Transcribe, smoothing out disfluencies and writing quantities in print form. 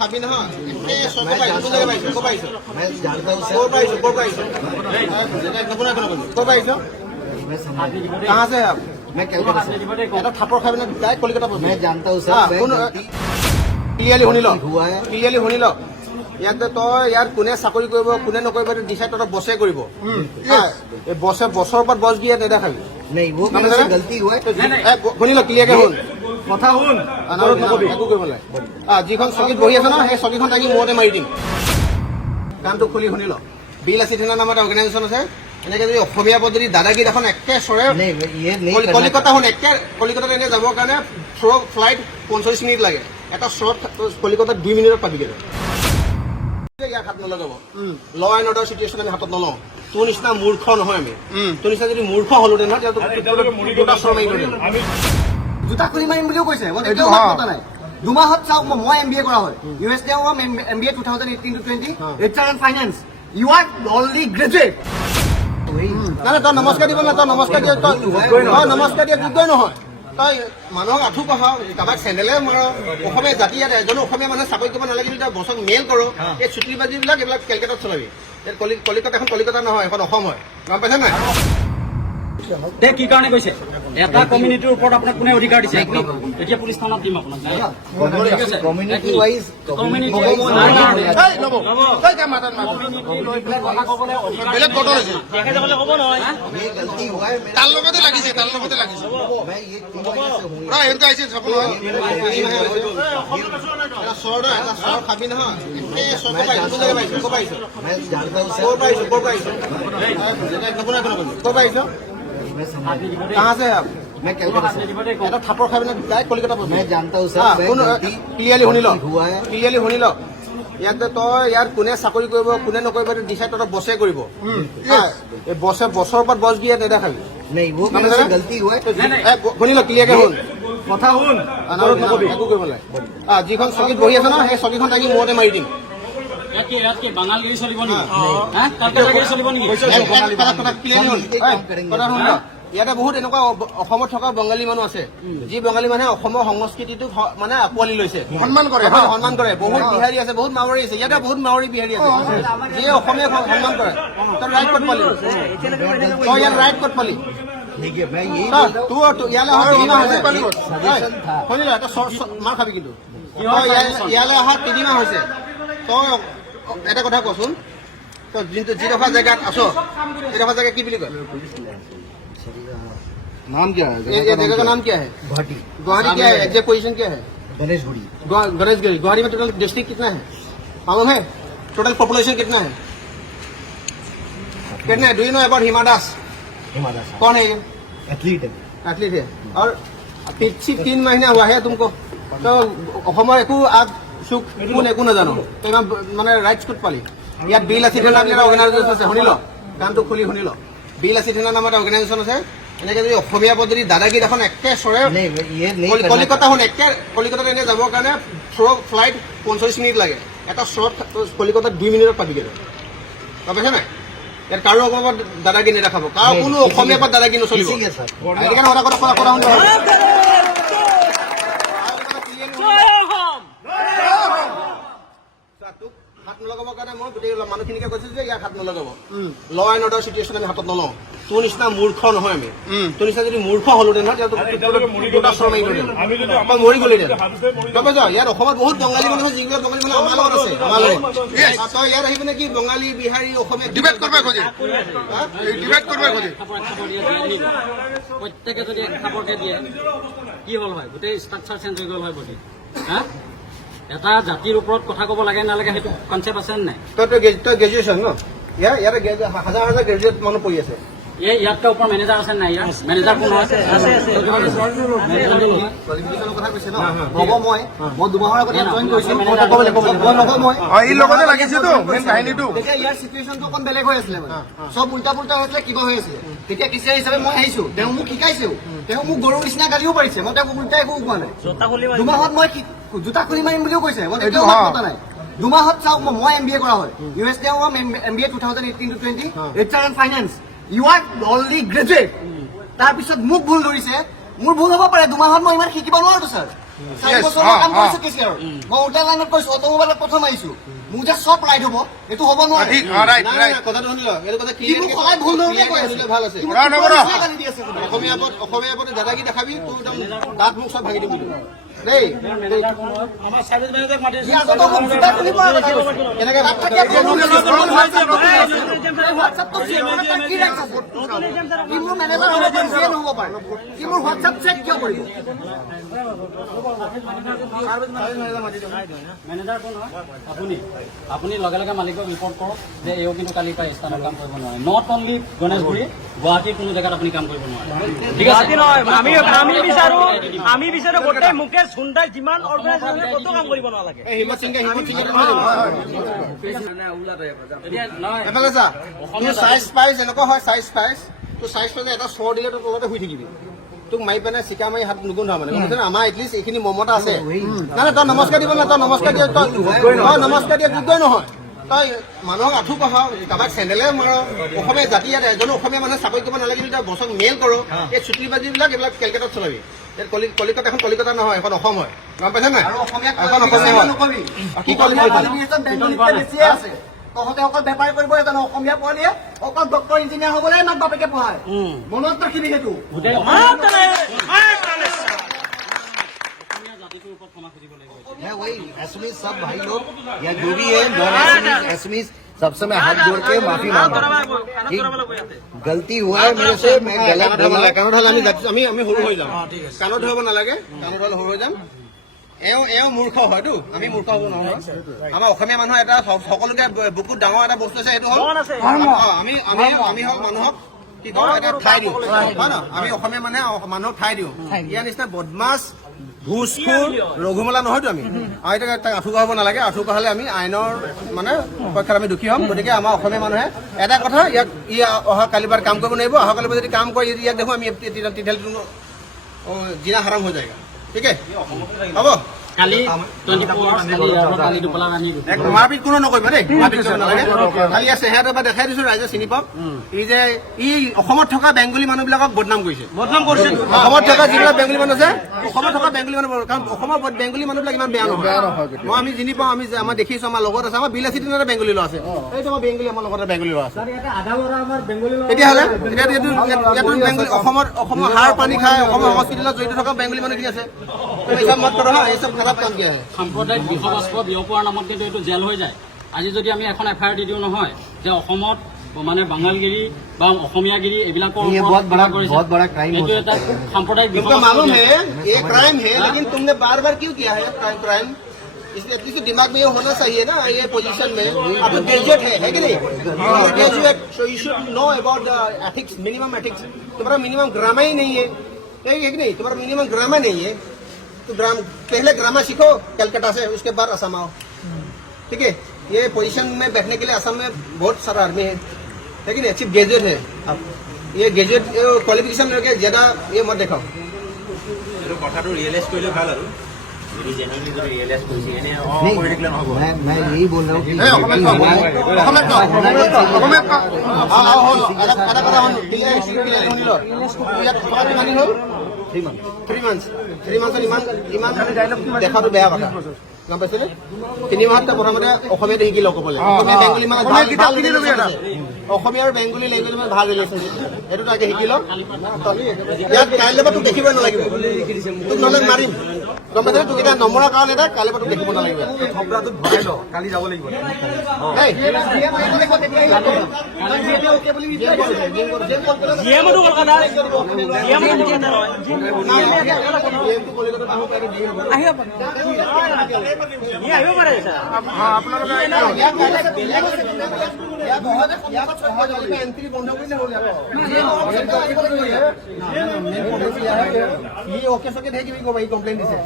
খাবি নহয় मैं जानता हूँ कहाँ से आप मैं कलकत्ता से এটা থাপৰ খাবি না ডাইৰেক্ট কলিকতা পাবি मैं जानता हूँ हाँ, सर कौन ক্লিয়াৰলি শুনি ল ক্লিয়াৰলি শুনি ল ইয়াতে তই ইয়াত কোনে চাকৰি কৰিব কোনে নকৰিব ডিচাইড তই বছে কৰিব এই বছে বছৰৰ ওপৰত বছ দিয়ে নেদেখাবি नहीं वो मेरे से गलती हुआ है শুনি ল ক্লিয়াৰকে শুন কথা শুন একো কৰিব নাই যিখন চকীত বহি আছে ন সেই চকীখন থাকি মূৰতে মাৰি দিম কামটো খুলি শুনি ল বিল আছে থানা নামৰ এটা অৰ্গেনাইজেশ্যন আছে এনেকে যদি অসমীয়া পদ্ধতি দাদাগিৰি এখন একে চৰে नहीं ये नहीं কলিকতা শুন একে কলিকতাত এনে যাবৰ কাৰণে ফ্লাইট 45 মিনিট লাগে এটা শ্বৰ্ট কলিকতাত 2 মিনিটত পাবিগে ইয়াক হাত নলগাব ল এণ্ড অৰ্ডাৰ চিটুৱেশ্যন আমি হাতত নলওঁ তোৰ নিচিনা মূৰ্খ নহয় আমি তোৰ নিচিনা যদি মূৰ্খ হলোহেঁতেন নহয় দুটা চৰ মাৰিব জোতা খুলি মাৰিম বুলিও কৈছে মই এতিয়াও কথা নাই 2 মাহত চাওক মই MBA কৰা হয় USA MBA 2018-20 HR and Finance you are only graduate নাই তই নমস্কাৰ দিব না তই নমস্কাৰ দিয়ে তই নমস্কাৰ দিয়ে যোগ্যই নহয় তই মানুহক আঁঠু কঢ়াও কাৰোবাক চেণ্ডেলে মাৰ অসমীয়া জাতি ইয়াত এজনো অসমীয়া মানুহে চাকৰি কৰিব নালাগে তই বছক মেইল কৰ এই চুটিবাজিবিলাক এইবিলাক কেলকাতাত চলাবি কলিকতা এখন কলিকতা নহয় এখন অসম হয় গম পাইছা নাই দে কি কাৰণে কৈছে এটা কমিউনিটিৰ ওপৰত আপোনাক কোনে অধিকাৰ দিছে এতিয়া পুলিচ থানাত দিম আপোনাক कम्युनिटी वाइज বেলেগ কটৰ আছে ये गलती हुआ है मेरा তাৰ লগতে লাগিছে मैं ये 3 महीने से हूँ পুৰা এনেকুৱা আহিছে চাব নহয় এটা চৰ খাবি নহয় এই চৰটো পাইছো मैं जानता हूँ ক'ৰ सर পাইছো ক'ৰ পাইছো मैं समझ कहाँ से आप मैं कलकत्ता से এটা থাপৰ খাবি না ডাইৰেক্ট কলিকতা পাবি मैं जानता हूँ सर ক্লিয়াৰলি শুনি ল हुआ है ক্লিয়াৰলি শুনি ল ইয়াতে তই ইয়াত কোনে চাকৰি কৰিব কোনে নকৰিব ডিচাইড তই বছে কৰিব এই বছে বছৰৰ ওপৰত বছ দিয়ে নেদেখাবি नहीं वो मेरे से गलती हुआ है শুনি ল ক্লিয়াৰকে শুন কথা শুন একো কৰিব নাই যিখন চকীত বহি আছে ন সেই চকীখন থাকি মূৰতে মাৰি দিম ইয়াতকে বাঙালী চলিব নেকি কালকাতাগিৰি চলিব নেকি ইয়াতে বহুত এনেকুৱা অসমত থকা বঙালী মানুহ আছে যি বঙালী মানুহে অসমৰ সংস্কৃতিটোক মানে আকোৱালি লৈছে সন্মান কৰে বহুত বিহাৰী আছে বহুত মাওৰী আছে ইয়াতে বহুত মাওৰী বিহাৰী আছে যিয়ে অসমীয়া সন্মান কৰে তই ৰাইট ক'ত পালি তই ইয়াত ৰাইট ক'ত পালি देखिए मैं यही তোৰ ইয়ালৈ অহা 3 মাহ হৈছে শুনিল এটা মাৰ খাবি কিন্তু ইয়ালৈ অহা 3 মাহ হৈছে তই এটা কথা কচোন তই যিডোখৰ জেগাত আছ সেইডোখৰ জেগা কি বুলি কয় नाम क्या है ये जगह का नाम क्या है गुवाहाटी गुवाहाटी क्या है एग्जैक्ट पोजीशन क्या है गणेशगुड़ी गणेशगिरी गुवाहाटी में टोटल डिस्ट्रिक्ट कितना है मालूम है टोटल पॉपुलेशन कितना है कितना है do you know about Hima Das Himalaya साहब कौन है ये एथलीट है एथलीट है और सिर्फ 3 महीना हुआ है तुमको तो অসমৰ একো আগ সুখ কোন একো নাজানো ইমান মানে ৰাইটছ ক'ত পালি ইয়াত বিল আছে থানা নামৰ অৰ্গেনাইজেশ্যন আছে শুনি ল কামটো খুলি শুনি ল বিল আছে থানা নামৰ এটা অৰ্গেনাইজেশ্যন আছে এনেকে যদি অসমীয়া পদ্ধতি দাদাগিৰি এখন একে চৰে नहीं ये नहीं কলিকতা শুন একে কলিকতাত এনে যাবৰ কাৰণে ফ্লাইট 45 মিনিট লাগে এটা শ্বৰ্ট কলিকতাত 2 মিনিটত পাবিগে গম পাইছা নাই ইয়াত কাৰো অকণমান দাদাগিৰি নেদেখাব কাৰো কোনো অসমীয়া পৰা দাদাগিৰি নচলিব ठीक है सर সেইকাৰণে কথা শুন হাত নলগাবৰ কাৰণে মই গোটেই মানুহখিনিকে কৈছো যে ইয়াক হাত নলগাব ল এণ্ড অৰ্ডাৰ চিটুৱেশ্যন আমি হাতত নলওঁ তোৰ নিচিনা মূৰ্খ নহয় আমি তোৰ নিচিনা যদি মূৰ্খ হলোহেঁতেন নহয় দুটা চৰ মাৰিব মৰি গলি গম পাইছ ইয়াত অসমত বহুত বঙালী মানুহ আছে যিবিলাক বঙালী মানুহ আমাৰ লগত আছে আমাৰ লগত তই ইয়াত আহি পিনে কি বঙালী বিহাৰী অসমীয়া ডিবেট কৰিব খোজে প্ৰত্যেকে যদি খাপৰকে দিয়ে কি হ'ল হয় গোটেই ষ্ট্ৰাকচাৰ চেঞ্জ হৈ গ'ল হয় বডি হা এটা জাতিৰ ওপৰত কথা ক'ব লাগে নালাগে সেইটো কনচেপ্ট আছে নাই তই গ্ৰেজুৱেশ্যন ন ইয়াতে হাজাৰ হাজাৰ গ্ৰেজুৱেট মানুহ পঢ়ি আছে ইয়াতকে ওপৰ মেনেজাৰ আছে নাই ইয়াৰ মেনেজাৰ কোন আছে কোৱালিফিকেশ্যনৰ কথা কৈছে ন হ'ব মই 2 মাহৰ আগত জইন কৰিছো মই লগতে লাগিছেতো মেইন কাহিনীটো তেতিয়া ইয়াৰ চিটুৱেশ্যনটো অকণ বেলেগ হৈ আছিলে মানে চব উল্টা পুল্টা হৈছিলে কিবা হৈ আছিলে তেতিয়া টিচাৰ হিচাপে মই আহিছো তেওঁ মোক শিকাইছেও তেওঁ মোক গৰুৰ নিচিনা গালিও পাৰিছে মই তেওঁক উল্টা একো কোৱা নাই 2 মাহত মই জোতা খুলি মাৰিম বুলিও কৈছে মই এতিয়াও কথা নাই 2 মাহত চাওক মই MBA কৰা হয় USA MBA 2018-20 HR and Finance you are only graduate তাৰপিছত মোক ভুল ধৰিছে মোৰ ভুল হ'ব পাৰে 2 মাহত মই ইমান শিকিব নোৱাৰো ছাৰ 4 বছৰ মই কাম কৰিছো কেচিয়াৰ মই উল্টা লাইনত কৰিছো অট'মোবাইলত প্ৰথম আহিছো মোৰ যে চব ৰাইড হ'ব এইটো হ'ব নোৱাৰে নাই, নাই, কথাটো শুনিলো এইটো কথা কি মোক সদায় ভুল ধৰণে কৈ আছে ভাল আছে গালি দি আছে অসমীয়া পথ দাদাগি দেখাবি তোৰ একদম দাঁত মুখ চব ভাঙি দিম বুলি দেই আমাৰ চাৰ্ভিচ মেনেজাৰক মাতি সি আগতে মোক জোতা খুলি পৰা কথা কৈছে কেনেকে তাত থাকি আকৌ মোক হোৱাটছআপটো চেক কৰে তাক কি ৰাইটছ আছে সি মোৰ মেনেজাৰ হ'ব পাৰে যিয়ে নহ'ব পাৰে সি মোৰ হোৱাটছআপ চেক কিয় কৰিব মেনেজাৰ কোন হয় আপুনি লগে লগে মালিকক ৰিপৰ্ট কৰক যে এও কিন্তু কালিৰ পৰা স্থানত কাম কৰিব নোৱাৰে নট অনলি গণেশগুৰি গুৱাহাটীৰ কোনো জেগাত আপুনি কাম কৰিব নোৱাৰে ঠিক আছে আমি বিচাৰো গোটেই মুকেশ হুণ্ডাই যিমান অৰ্গেনাইজেশ্যন ক'তো কাম কৰিব নালাগে হিমত সিংহে এতিয়া নহয় এফালে চা তোৰ চাইজ পাইজ এনেকুৱা হয় চাইজ পাইজ তোৰ চাইজ পাইজ এটা চৰ দিলে তোৰ তলতে শুই থাকিবি তোক মাৰি পেলাই চিকা মাৰি হাত নুগুন্ধা মানে গম পাইছ আমাৰ এটলিষ্ট এইখিনি মমতা আছে নাই তই নমস্কাৰ দিব না তই নমস্কাৰ দিয়ে তই নমস্কাৰ দিয়ে যোগ্যই নহয় তই মানুহক আঁঠু কঢ়াও কাৰোবাক চেণ্ডেলে মাৰ অসমীয়া জাতি ইয়াত এজনো অসমীয়া মানুহে চাকৰি কৰিব নালাগে তই বছক মেইল কৰ এই চুটিবাজিবিলাক এইবিলাক কেলকাতাত চলাবি কলিকতা এখন কলিকতা নহয় এখন অসম হয় গম পাইছ নাই এখন অসমীয়া হয় কি কোৱালিফিকেশ্যন বেংগলীতকৈ বেছিয়ে আছে তহঁতে অকল বেপাৰ কৰিব জানো অসমীয়া পোৱালীয়ে অকল ডক্টৰ ইঞ্জিনিয়াৰ হ'বলৈ মাক বাপেকে পঢ়ায় মনত ৰাখিবি সেইটো জাতিটোৰ ওপৰত ক্ষমা খুজিব লাগিব है वही एसएमएस सब भाई लोग या जो भी है नॉन एसएमएस सबसे मैं हाथ जोड़ के माफी मांगता हूँ गलती हुआ है मेरे से मैं गलत बोला কাণত ঢাল আমি সৰু হৈ যাম কাণত ধৰিব নালাগে কাণত ঢাল সৰু হৈ যাম এওঁ মূৰ্খ হয়তো আমি মূৰ্খ হ'ব নহয় আমাৰ অসমীয়া মানুহৰ এটা সকলোকে বুকুত ডাঙৰ এটা বস্তু আছে সেইটো হ'ল আমি হওক মানুহক কি কওঁ এটা ঠাই দিওঁ হয় ন আমি অসমীয়া মানুহে মানুহক ঠাই দিওঁ ইয়াৰ নিচিনা বদমাছ ঘুচখোৰ ৰঘুমলা নহয়তো আমি আৰু এতিয়া তাক আঁঠু কঢ়াব নালাগে আঁঠু কঢ়ালে আমি আইনৰ মানে পক্ষত আমি দুখী হ'ম গতিকে আমাৰ অসমীয়া মানুহে এটা কথা ইয়াক অহা কালিবাৰ কাম কৰিব নোৱাৰিব অহা কালিবাৰ যদি কাম কৰে ইয়াক দেখোঁ আমি জিনা হাৰাম হৈ যায় ঠিক আছে হ'ব কালি 24 কালি দুপলা আনি মাৰপিট কোনো নকৰিব দেই মাৰপিট কৰিব নালাগে খালি চেহেৰাটো এবাৰ দেখাই দিছো ৰাইজে চিনি পাওক ই যে ই অসমত থকা বেংগলী মানুহবিলাকক বদনাম কৰিছে অসমত থকা যিবিলাক বেংগলী মানুহ আছে অসমত থকা বেংগলী মানুহ কাৰণ অসমৰ বেংগলী মানুহবিলাক ইমান বেয়া নহয় মই আমি চিনি পাওঁ আমি আমাৰ দেখিছো আমাৰ লগত আছে আমাৰ বিলাসী দিনতে বেংগলী ল'ৰা আছে এইটো আমাৰ বেংগলী আমাৰ লগতে বেংগলী ল'ৰা আছে তেতিয়াহ'লে ইয়াতো বেংগলী অসমৰ সাৰ পানী খাই অসমৰ সংস্কৃতিৰ লগত জড়িত থকা বেংগলী মানুহখিনি আছে এইচব মত কৰা হয় এইচব খাৰাপ কাম দিয়া হয় সাম্প্ৰদায়িক বিষয়বস্ত বিয়পোৱাৰ নামত কিন্তু এইটো জেল হৈ যায় আজি যদি আমি এখন FIR দি দিওঁ নহয় যে অসমত মানে বাঙালগিৰি বা অসমীয়াগিৰি এইবিলাকৰ ये बहुत बड़ा क्राइम এইটো এটা সাম্প্ৰদায়িক तुमको मालूम है ये क्राइम है लेकिन तुमने बार बार क्यों किया है क्राइम इसलिए एटलीस्ट दिमाग में ये होना चाहिए ना ये पोजीशन में अब तो ग्रेजुएट है कि नहीं graduate so you should know about the ethics minimum ethics तुम्हारा मिनिमम ग्रामर ही नहीं है कि नहीं तुम्हारा मिनिमम ग्रामर नहीं है तो पहले ग्रामर सीखो कलकत्ता से उसके बाद असम आओ ठीक है ये पोजीशन में बैठने के लिए असम में बहुत सारा आदमी है कि नहीं चीफ ग्रेजुएट है ये ग्रेजुएट क्वालिफिकेशन लेके ज्यादा ये मत देखाओ কথাটো ৰিয়েলাইজ কৰিলে ভাল আৰু যদি জেনুইনলি যদি ৰিয়েলাইজ কৰিছে এনে কৰি থাকিলে নহ'ব मैं यही बोल रहा हूँ कि দেখাটো বেয়া কথা গম পাইছেনে 3 মাহত প্ৰথমতে অসমীয়াতে শিকি লওক ক'বলৈ অসমীয়া বেংগলী মানে অসমীয়া আৰু বেংগলী লেংগুৱেজ মানে ভাল ৰিলেশ্যন এইটো তাকে শিকি লওক ইয়াত কাইলৈ পৰা তোক দেখিবই নালাগিব তোক নহ'লে মাৰিম গম পাইছে তোক এতিয়া নমৰাৰ কাৰণে এটা কাইলৈ পৰা তোক দেখিব নালাগিব কালি যাব লাগিব জিএমটো কলকাতা আহিব পাৰে এন্ট্ৰি বন্ধ কৰিলে হ'ল ই অ'কে চকে থাকিবি ক'বা ই কমপ্লেইন দিছে